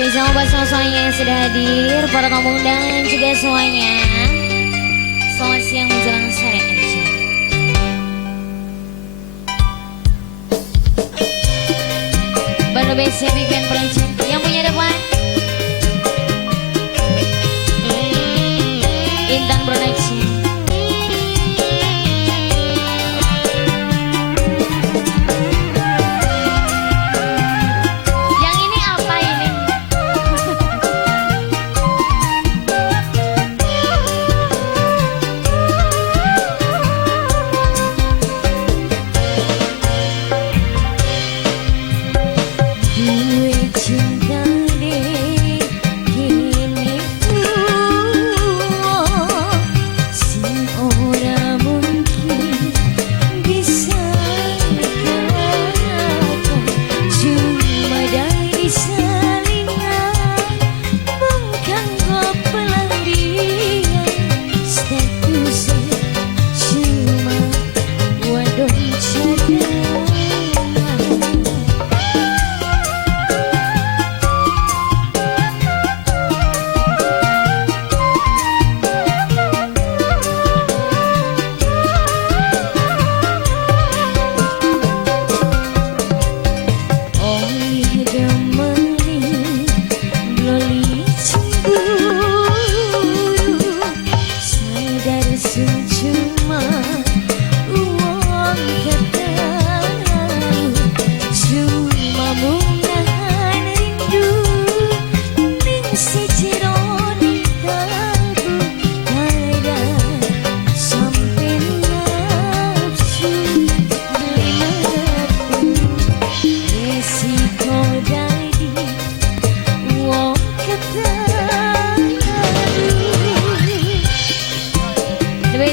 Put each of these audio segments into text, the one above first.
Spesial buat semuanya yang sudah hadir, para tamu undangan juga semuanya. Selamat siang menjelang sore aja. Baru basic Bigman Project yang punya depan Intan Production.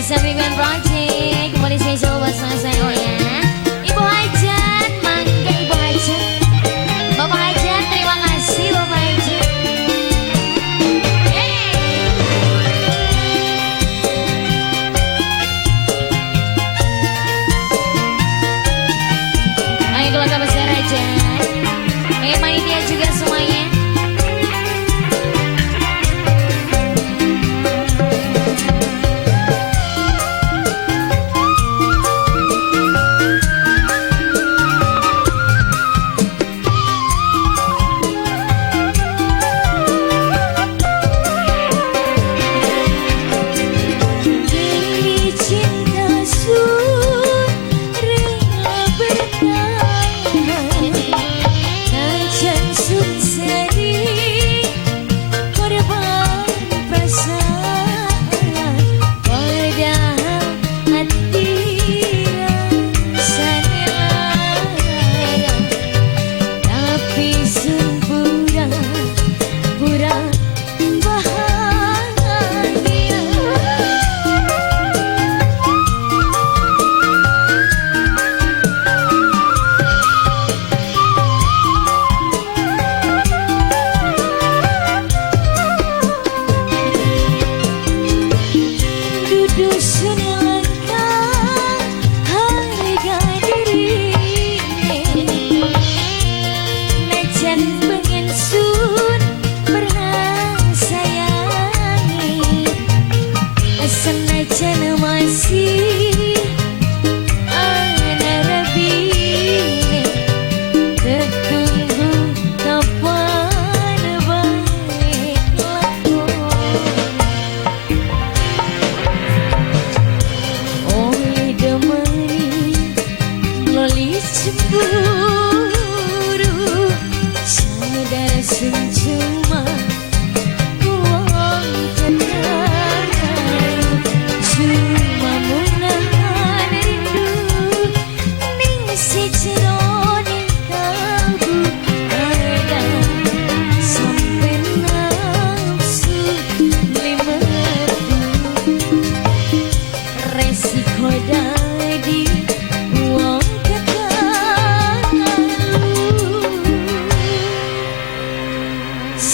Bigman Project kembali spesial buat saya. Ibu Hajat, mangga Ibu Hajat. Bapak Hajat, terima kasih Bapak Hajat. Ayo keluarga besar Hajat. Panitia juga semuanya.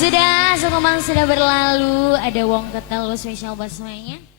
Sudah, sudah berlalu, ada wong ketelu spesial buat semuanya.